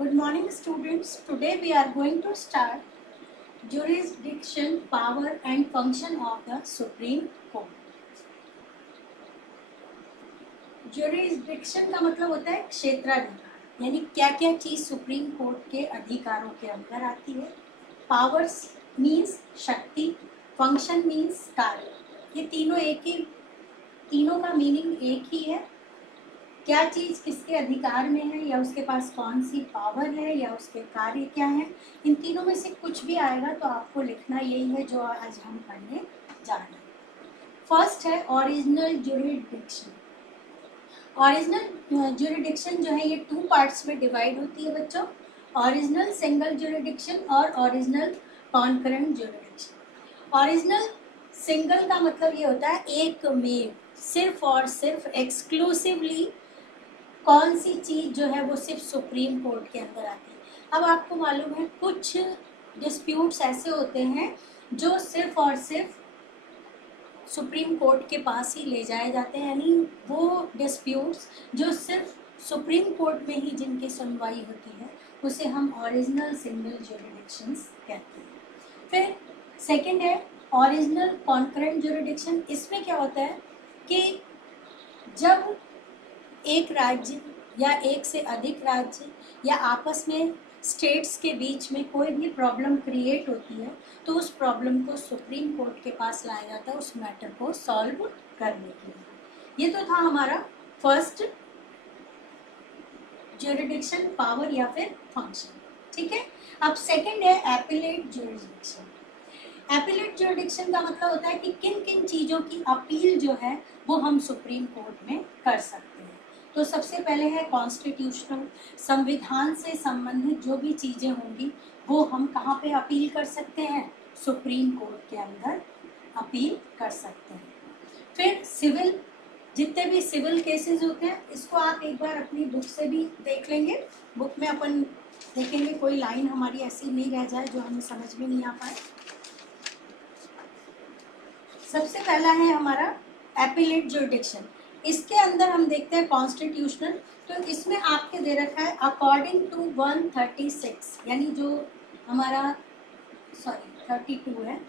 Good morning, students. Today we are going to start jurisdiction, power and function of the Supreme Court. Jurisdiction का मतलब होता है क्षेत्राधिकार, यानी क्या क्या चीज सुप्रीम कोर्ट के अधिकारों के अंदर आती है. पावर्स मीन्स शक्ति, फंक्शन मीन्स कार्य. ये तीनों का मीनिंग एक ही है. क्या चीज किसके अधिकार में है, या उसके पास कौन सी पावर है, या उसके कार्य क्या है. इन तीनों में से कुछ भी आएगा तो आपको लिखना यही है जो आज हम पढ़ने जा रहे हैं. फर्स्ट है ओरिजिनल ज्यूरिडिक्शन. ओरिजिनल ज्यूरिडिक्शन जो है ये 2 पार्ट्स में डिवाइड होती है बच्चों. ओरिजिनल सिंगल ज्यूरिडिक्शन और original concurrent jurisdiction. Original single का मतलब ये होता है एक में, सिर्फ और सिर्फ एक्सक्लूसिवली कौन सी चीज जो है वो सिर्फ सुप्रीम कोर्ट के अंदर आती है. अब आपको मालूम है कुछ डिस्प्यूट्स ऐसे होते हैं जो सिर्फ और सिर्फ सुप्रीम कोर्ट के पास ही ले जाए जाते हैं, यानी वो डिस्प्यूट्स जो सिर्फ सुप्रीम कोर्ट में ही जिनकी सुनवाई होती है उसे हम ओरिजिनल सिंगल ज्यूरिडिक्शंस कहते हैं. फिर सेकंड है ओरिजिनल कॉन्करेंट ज्यूरिडिक्शन. इसमें क्या होता है कि जब एक राज्य या एक से अधिक राज्य या आपस में स्टेट्स के बीच में कोई भी प्रॉब्लम क्रिएट होती है तो उस प्रॉब्लम को सुप्रीम कोर्ट के पास लाया जाता है उस मैटर को सॉल्व करने के लिए. ये तो था हमारा फर्स्ट ज्यूरिडिक्शन, पावर या फिर फंक्शन. ठीक है. अब सेकंड है एपिलेट ज्यूरिडिक्शन. एपिलेट ज्यूरिडिक्शन का मतलब होता है कि किन किन चीज़ों की अपील जो है वो हम सुप्रीम कोर्ट में कर सकते हैं. तो सबसे पहले है कॉन्स्टिट्यूशनल, संविधान से संबंधित जो भी चीज़ें होंगी वो हम कहाँ पे अपील कर सकते हैं, सुप्रीम कोर्ट के अंदर अपील कर सकते हैं. फिर सिविल, जितने भी सिविल केसेस होते हैं इसको आप एक बार अपनी बुक से भी देख लेंगे. बुक में अपन देखेंगे कोई लाइन हमारी ऐसी नहीं रह जाए जो हमें समझ में नहीं आ पाए. सबसे पहला है हमारा एपिलेट ज्यूरिडिक्शन. इसके अंदर हम देखते हैं कॉन्स्टिट्यूशनल. तो इसमें आपके दे रखा है अकॉर्डिंग टू 136, यानी जो हमारा 32 है,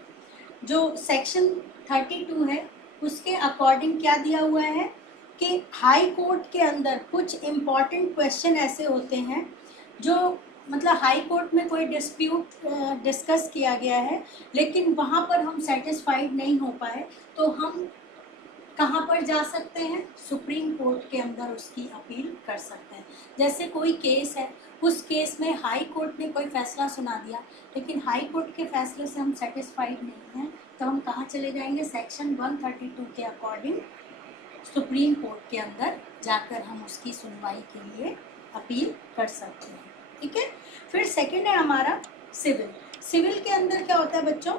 जो सेक्शन 32 है उसके अकॉर्डिंग क्या दिया हुआ है कि हाई कोर्ट के अंदर कुछ इम्पॉर्टेंट क्वेश्चन ऐसे होते हैं जो मतलब हाई कोर्ट में कोई डिस्प्यूट डिस्कस किया गया है लेकिन वहाँ पर हम सेटिस्फाइड नहीं हो पाए तो हम कहाँ पर जा सकते हैं, सुप्रीम कोर्ट के अंदर उसकी अपील कर सकते हैं. जैसे कोई केस है, उस केस में हाई कोर्ट ने कोई फैसला सुना दिया लेकिन हाई कोर्ट के फैसले से हम सेटिस्फाइड नहीं हैं तो हम कहाँ चले जाएंगे, सेक्शन 132 के अकॉर्डिंग सुप्रीम कोर्ट के अंदर जाकर हम उसकी सुनवाई के लिए अपील कर सकते हैं. ठीक है. फिर सेकंड है हमारा सिविल. सिविल के अंदर क्या होता है बच्चों,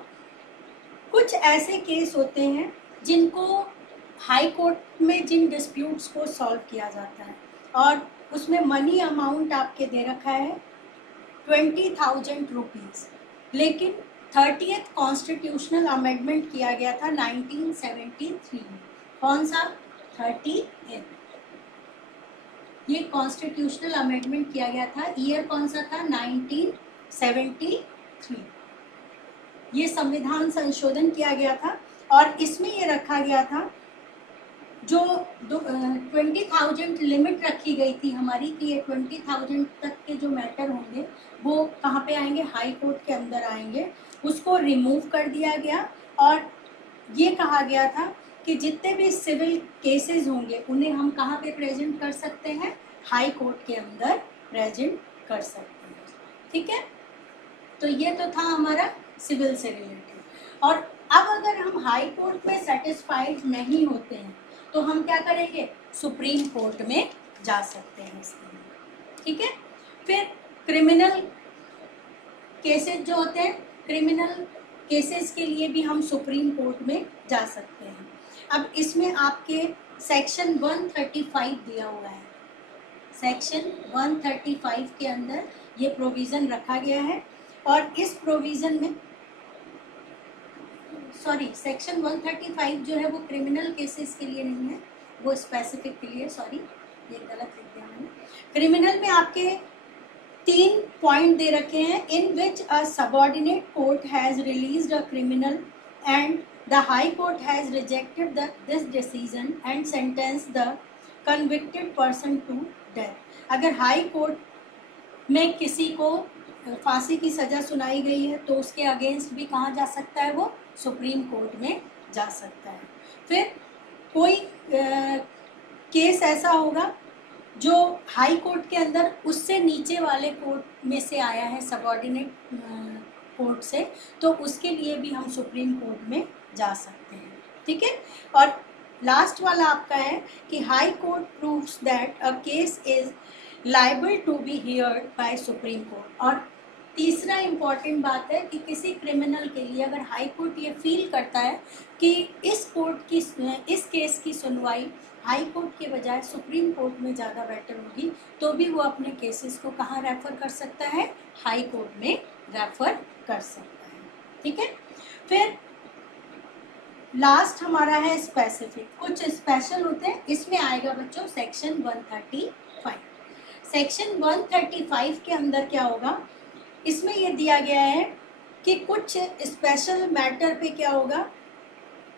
कुछ ऐसे केस होते हैं जिनको हाई कोर्ट में जिन डिस्प्यूट्स को सॉल्व किया जाता है और उसमें मनी अमाउंट आपके दे रखा है 20,000 रुपीज़, लेकिन 30th कॉन्स्टिट्यूशनल अमेंडमेंट किया गया था 1973 में. कौन सा, 30th. ये कॉन्स्टिट्यूशनल अमेंडमेंट किया गया था, ईयर कौन सा था, 1973. ये संविधान संशोधन किया गया था और इसमें ये रखा गया था जो 20,000 लिमिट रखी गई थी हमारी कि ये 20,000 तक के जो मैटर होंगे वो कहाँ पे आएंगे, हाई कोर्ट के अंदर आएंगे. उसको रिमूव कर दिया गया और ये कहा गया था कि जितने भी सिविल केसेस होंगे उन्हें हम कहाँ पे प्रेजेंट कर सकते हैं, हाई कोर्ट के अंदर प्रेजेंट कर सकते हैं. ठीक है. तो ये तो था हमारा सिविल से रिलेटेड. और अब अगर हम हाई कोर्ट में सेटिस्फाइड नहीं होते हैं तो हम क्या करेंगे, सुप्रीम कोर्ट में जा सकते हैं इसके लिए. ठीक है. फिर क्रिमिनल केसेस जो होते हैं, क्रिमिनल केसेस के लिए भी हम सुप्रीम कोर्ट में जा सकते हैं. अब इसमें आपके सेक्शन 135 दिया हुआ है. सेक्शन 135 के अंदर ये प्रोविज़न रखा गया है और इस प्रोविज़न में सेक्शन 135 जो है वो क्रिमिनल केसेस के लिए नहीं है, वो स्पेसिफिक के लिए, ये गलत लिख दिया मैंने. क्रिमिनल में आपके तीन पॉइंट दे रखे हैं, in which a subordinate court has released a criminal and the high court has rejected this decision and sentence the convicted person to death. अगर हाई कोर्ट में किसी को फांसी की सजा सुनाई गई है तो उसके अगेंस्ट भी कहाँ जा सकता है, वो सुप्रीम कोर्ट में जा सकता है। फिर कोई केस ऐसा होगा जो हाई कोर्ट के अंदर उससे नीचे वाले कोर्ट में से आया है, सबऑर्डिनेट कोर्ट से, तो उसके लिए भी हम सुप्रीम कोर्ट में जा सकते हैं। ठीक है। और लास्ट वाला आपका है कि high court proves that a case is liable to be heard by supreme court. और तीसरा इम्पॉर्टेंट बात है कि किसी क्रिमिनल के लिए अगर हाई कोर्ट ये फील करता है कि इस केस की सुनवाई हाई कोर्ट के बजाय सुप्रीम कोर्ट में ज़्यादा बेटर होगी, तो भी वो अपने केसेस को कहाँ रेफर कर सकता है, हाई कोर्ट में रेफर कर सकता है। ठीक है। फिर लास्ट हमारा है स्पेसिफिक, कुछ स्पेशल होते हैं, इसमें आएगा बच्चों सेक्शन 135। सेक्शन 135 के अंदर क्या होगा, इसमें ये दिया गया है कि कुछ स्पेशल मैटर पे क्या होगा,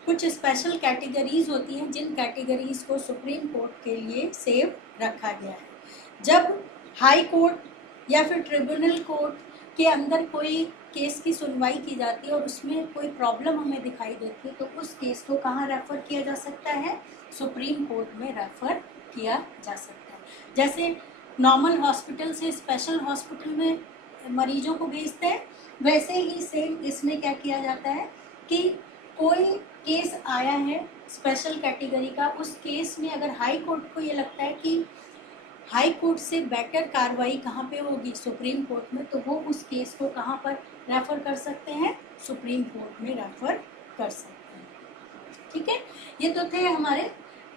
कुछ स्पेशल कैटेगरीज होती हैं जिन कैटेगरीज को सुप्रीम कोर्ट के लिए सेव रखा गया है। जब हाई कोर्ट या फिर ट्रिब्यूनल कोर्ट के अंदर कोई केस की सुनवाई की जाती है और उसमें कोई प्रॉब्लम हमें दिखाई देती है तो उस केस को कहाँ रेफ़र किया जा सकता है, सुप्रीम कोर्ट में रेफ़र किया जा सकता है। जैसे नॉर्मल हॉस्पिटल से स्पेशल हॉस्पिटल में मरीजों को भेजते हैं, वैसे ही सेम इसमें क्या किया जाता है कि कोई केस आया है स्पेशल कैटेगरी का, उस केस में अगर हाई कोर्ट को ये लगता है कि हाई कोर्ट से बेटर कार्रवाई कहाँ पे होगी, सुप्रीम कोर्ट में, तो वो उस केस को कहाँ पर रेफ़र कर सकते हैं, सुप्रीम कोर्ट में रेफ़र कर सकते हैं। ठीक है। ये तो थे हमारे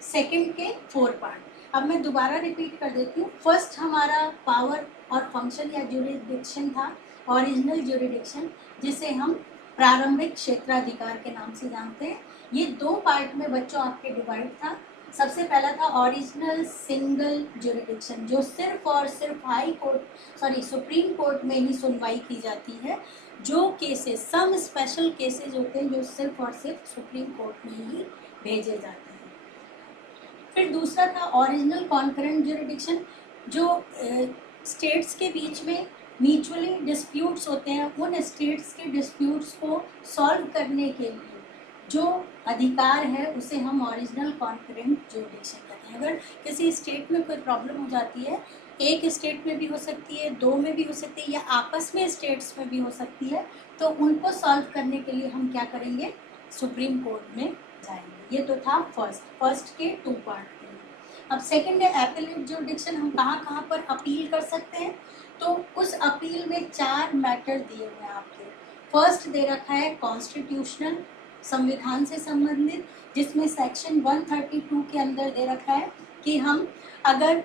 सेकंड के 4 पार्ट। अब मैं दोबारा रिपीट कर देती हूँ। फर्स्ट हमारा पावर और फंक्शन या ज्यूरिडिक्शन था, ओरिजिनल ज्यूरिडिक्शन, जिसे हम प्रारंभिक क्षेत्राधिकार के नाम से जानते हैं। ये 2 पार्ट में बच्चों आपके डिवाइड था। सबसे पहला था ओरिजिनल सिंगल ज्यूरिडिक्शन, जो सिर्फ और सिर्फ सुप्रीम कोर्ट में ही सुनवाई की जाती है, जो केसेस सम स्पेशल केसेस होते हैं जो सिर्फ और सिर्फ सुप्रीम कोर्ट में ही भेजे जाते हैं। फिर दूसरा था ओरिजिनल कॉन्करेंट ज्यूरिडिक्शन, जो स्टेट्स के बीच में म्यूचुअली डिस्प्यूट्स होते हैं, उन स्टेट्स के डिस्प्यूट्स को सॉल्व करने के लिए जो अधिकार है उसे हम ओरिजिनल कॉन्करेंट ज्यूरिडिक्शन कहते हैं। अगर किसी स्टेट में कोई प्रॉब्लम हो जाती है, एक स्टेट में भी हो सकती है, 2 में भी हो सकती है, या आपस में स्टेट्स में भी हो सकती है, तो उनको सॉल्व करने के लिए हम क्या करेंगे, सुप्रीम कोर्ट में जाएंगे। ये तो था फर्स्ट के 2 पार्ट के लिए। अब सेकंड है एपीलेट ज्यूरिडिक्शन। हम कहाँ कहाँ पर अपील कर सकते हैं, तो उस अपील में 4 मैटर दिए हुए हैं आपके। फर्स्ट दे रखा है कॉन्स्टिट्यूशनल, संविधान से संबंधित, जिसमें सेक्शन 132 के अंदर दे रखा है कि हम अगर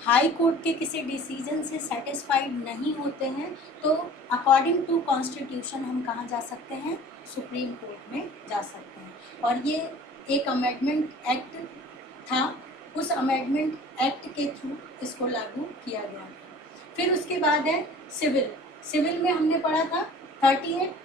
हाई कोर्ट के किसी डिसीजन से सेटिस्फाइड नहीं होते हैं तो अकॉर्डिंग टू कॉन्स्टिट्यूशन हम कहाँ जा सकते हैं, सुप्रीम कोर्ट में जा सकते हैं। और ये एक अमेंडमेंट एक्ट था, उस अमेंडमेंट एक्ट के थ्रू इसको लागू किया गया। फिर उसके बाद है सिविल में हमने पढ़ा था 38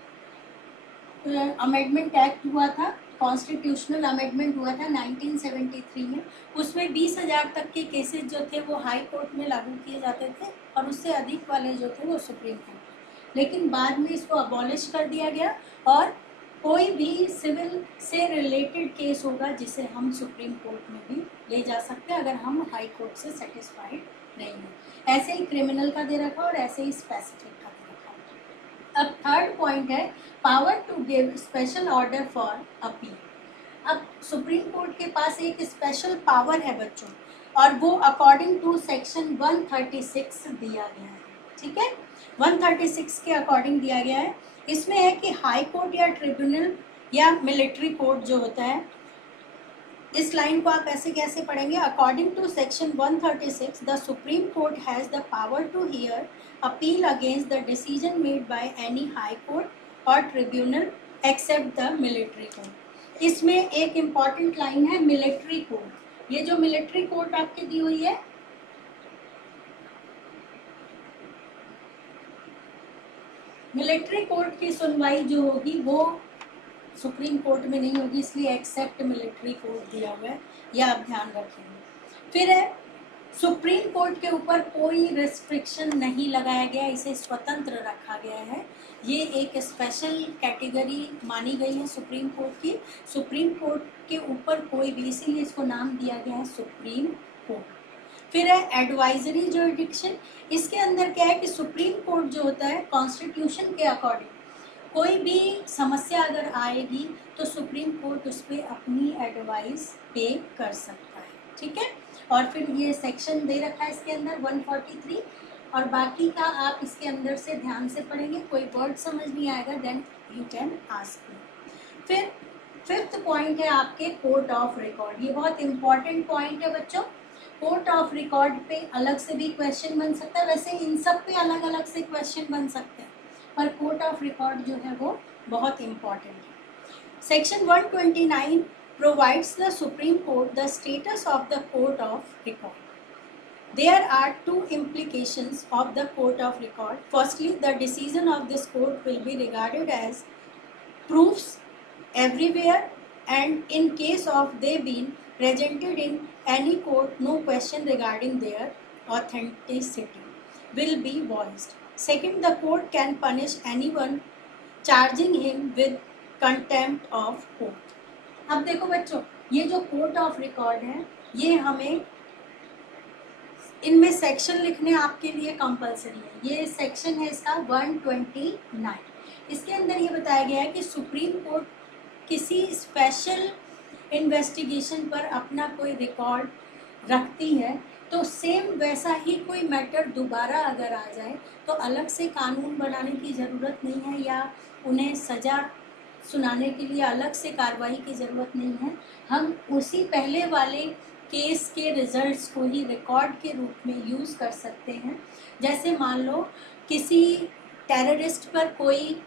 अमेंडमेंट एक्ट हुआ था, कॉन्स्टिट्यूशनल अमेंडमेंट हुआ था 1973 में। उसमें 20,000 तक के केसेस जो थे वो हाई कोर्ट में लागू किए जाते थे और उससे अधिक वाले जो थे वो सुप्रीम कोर्ट। लेकिन बाद में इसको अबॉलिश कर दिया गया और कोई भी सिविल से रिलेटेड केस होगा जिसे हम सुप्रीम कोर्ट में भी ले जा सकते हैं अगर हम हाई कोर्ट से सेटिस्फाइड नहीं है। ऐसे ही क्रिमिनल का दे रखा और ऐसे ही स्पेसिफिक का दे रखा। अब थर्ड पॉइंट है power to give special order for appeal. अब सुप्रीम कोर्ट के पास एक स्पेशल पावर है बच्चों, और वो अकॉर्डिंग टू सेक्शन 136 दिया गया है। ठीक है, 136 के अकॉर्डिंग दिया गया है। इसमें है कि हाई कोर्ट या ट्रिब्यूनल या मिलिट्री कोर्ट जो होता है, इस लाइन को आप ऐसे कैसे पढ़ेंगे, according to section 136 the supreme court has the power to hear appeal against the decision made by any high court और tribunal except the military court. इसमें एक इम्पॉर्टेंट लाइन है मिलिट्री कोर्ट। ये जो मिलिट्री कोर्ट आपकी दी हुई है, military court की सुनवाई जो होगी वो सुप्रीम कोर्ट में नहीं होगी, इसलिए एक्सेप्ट मिलिट्री कोर्ट दिया हुआ है, यह आप ध्यान रखेंगे। फिर है सुप्रीम कोर्ट के ऊपर कोई रिस्ट्रिक्शन नहीं लगाया गया, इसे स्वतंत्र रखा गया है। ये एक स्पेशल कैटेगरी मानी गई है सुप्रीम कोर्ट की। सुप्रीम कोर्ट के ऊपर कोई भी, इसीलिए इसको नाम दिया गया है सुप्रीम कोर्ट। फिर है एडवाइजरी जुरिडिक्शन। इसके अंदर क्या है कि सुप्रीम कोर्ट जो होता है कॉन्स्टिट्यूशन के अकॉर्डिंग कोई भी समस्या अगर आएगी तो सुप्रीम कोर्ट उस पर अपनी एडवाइस पे कर सकता है, ठीक है। और फिर ये सेक्शन दे रखा है इसके अंदर 143, और बाकी का आप इसके अंदर से ध्यान से पढ़ेंगे। कोई वर्ड समझ नहीं आएगा then you can ask me. फिर फिफ्थ पॉइंट है आपके कोर्ट ऑफ रिकॉर्ड। ये बहुत इंपॉर्टेंट पॉइंट है बच्चों। कोर्ट ऑफ रिकॉर्ड पे अलग से भी क्वेश्चन बन सकता है, वैसे इन सब पे अलग अलग से क्वेश्चन बन सकते हैं, पर कोर्ट ऑफ रिकॉर्ड जो है वो बहुत इंपॉर्टेंट है। Section 129 provides the Supreme Court the status of the court of record. There are two implications of the court of record. Firstly, the decision of this court will be regarded as proofs everywhere, and in case of they being presented in any court, no question regarding their authenticity will be voiced. Second, the court can punish anyone charging him with contempt of court. अब देखो बच्चों, ये जो court of record है ये हमें इनमें section लिखने आपके लिए कंपलसरी है। ये सेक्शन है इसका 129। इसके अंदर ये बताया गया है कि सुप्रीम कोर्ट किसी स्पेशल इन्वेस्टिगेशन पर अपना कोई रिकॉर्ड रखती है तो सेम वैसा ही कोई मैटर दोबारा अगर आ जाए तो अलग से कानून बनाने की ज़रूरत नहीं है, या उन्हें सज़ा सुनाने के लिए अलग से कार्रवाई की ज़रूरत नहीं है। हम उसी पहले वाले केस के रिजल्ट्स को ही रिकॉर्ड के रूप में यूज़ कर सकते हैं। जैसे मान लो किसी टेररिस्ट पर कोई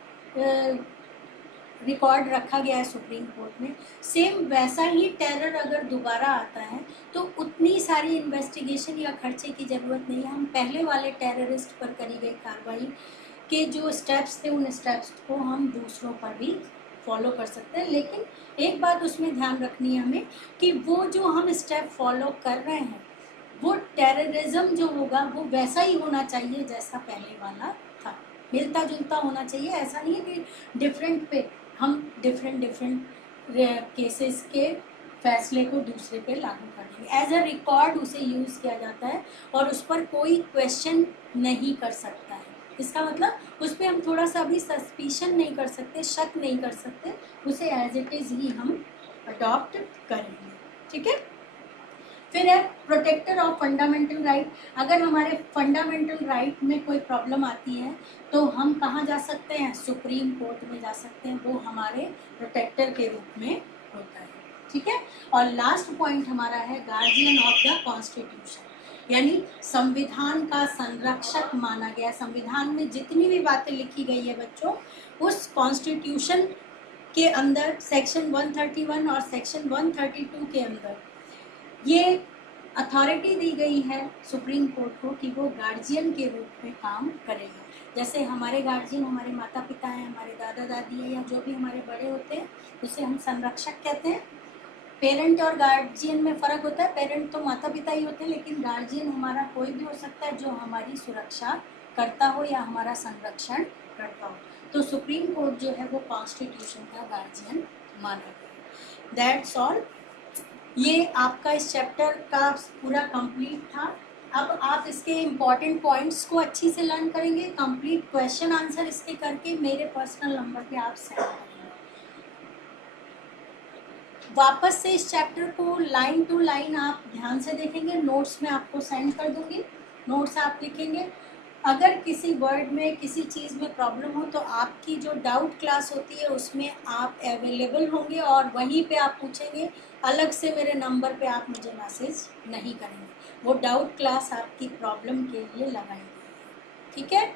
रिकॉर्ड रखा गया है सुप्रीम कोर्ट में, सेम वैसा ही टेरर अगर दोबारा आता है तो उतनी सारी इन्वेस्टिगेशन या खर्चे की ज़रूरत नहीं है। हम पहले वाले टेररिस्ट पर करी गई कार्रवाई के जो स्टेप्स थे उन स्टेप्स को हम दूसरों पर भी फॉलो कर सकते हैं। लेकिन एक बात उसमें ध्यान रखनी है हमें कि वो जो हम स्टेप फॉलो कर रहे हैं वो टेररिज्म जो होगा वो वैसा ही होना चाहिए जैसा पहले वाला था, मिलता जुलता होना चाहिए। ऐसा नहीं है कि डिफरेंट पे हम डिफरेंट केसेस के फैसले को दूसरे पे लागू कर देंगे। एज अ रिकॉर्ड उसे यूज़ किया जाता है और उस पर कोई क्वेश्चन नहीं कर सकता है। इसका मतलब उस पर हम थोड़ा सा भी सस्पिशन नहीं कर सकते, शक नहीं कर सकते, उसे एज इट इज़ ही हम अडॉप्ट करेंगे, ठीक है। फिर है प्रोटेक्टर ऑफ फंडामेंटल राइट। अगर हमारे फंडामेंटल राइट में कोई प्रॉब्लम आती है तो हम कहाँ जा सकते हैं? सुप्रीम कोर्ट में जा सकते हैं, वो हमारे प्रोटेक्टर के रूप में होता है, ठीक है। और लास्ट पॉइंट हमारा है गार्जियन ऑफ द कॉन्स्टिट्यूशन, यानी संविधान का संरक्षक माना गया। संविधान में जितनी भी बातें लिखी गई है बच्चों, उस कॉन्स्टिट्यूशन के अंदर सेक्शन 131 और सेक्शन 132 के अंदर ये अथॉरिटी दी गई है सुप्रीम कोर्ट को कि वो गार्जियन के रूप में काम करेगा। जैसे हमारे गार्जियन हमारे माता पिता हैं, हमारे दादा दादी हैं, या जो भी हमारे बड़े होते हैं उसे हम संरक्षक कहते हैं। पेरेंट और गार्जियन में फ़र्क होता है, पेरेंट तो माता पिता ही होते हैं, लेकिन गार्जियन हमारा कोई भी हो सकता है जो हमारी सुरक्षा करता हो या हमारा संरक्षण करता हो। तो सुप्रीम कोर्ट जो है वो कॉन्स्टिट्यूशन का गार्जियन माना गया। That's all. ये आपका इस चैप्टर का पूरा कंप्लीट था। अब आप इसके इम्पॉर्टेंट पॉइंट्स को अच्छी से लर्न करेंगे। कंप्लीट क्वेश्चन आंसर इसके करके मेरे पर्सनल नंबर पे आप सेंड करेंगे। वापस से इस चैप्टर को लाइन टू लाइन आप ध्यान से देखेंगे। नोट्स में आपको सेंड कर दूंगी, नोट्स आप लिखेंगे। अगर किसी वर्ड में किसी चीज़ में प्रॉब्लम हो तो आपकी जो डाउट क्लास होती है उसमें आप अवेलेबल होंगे और वहीं पे आप पूछेंगे। अलग से मेरे नंबर पे आप मुझे मैसेज नहीं करेंगे। वो डाउट क्लास आपकी प्रॉब्लम के लिए लगाई गई है, ठीक है।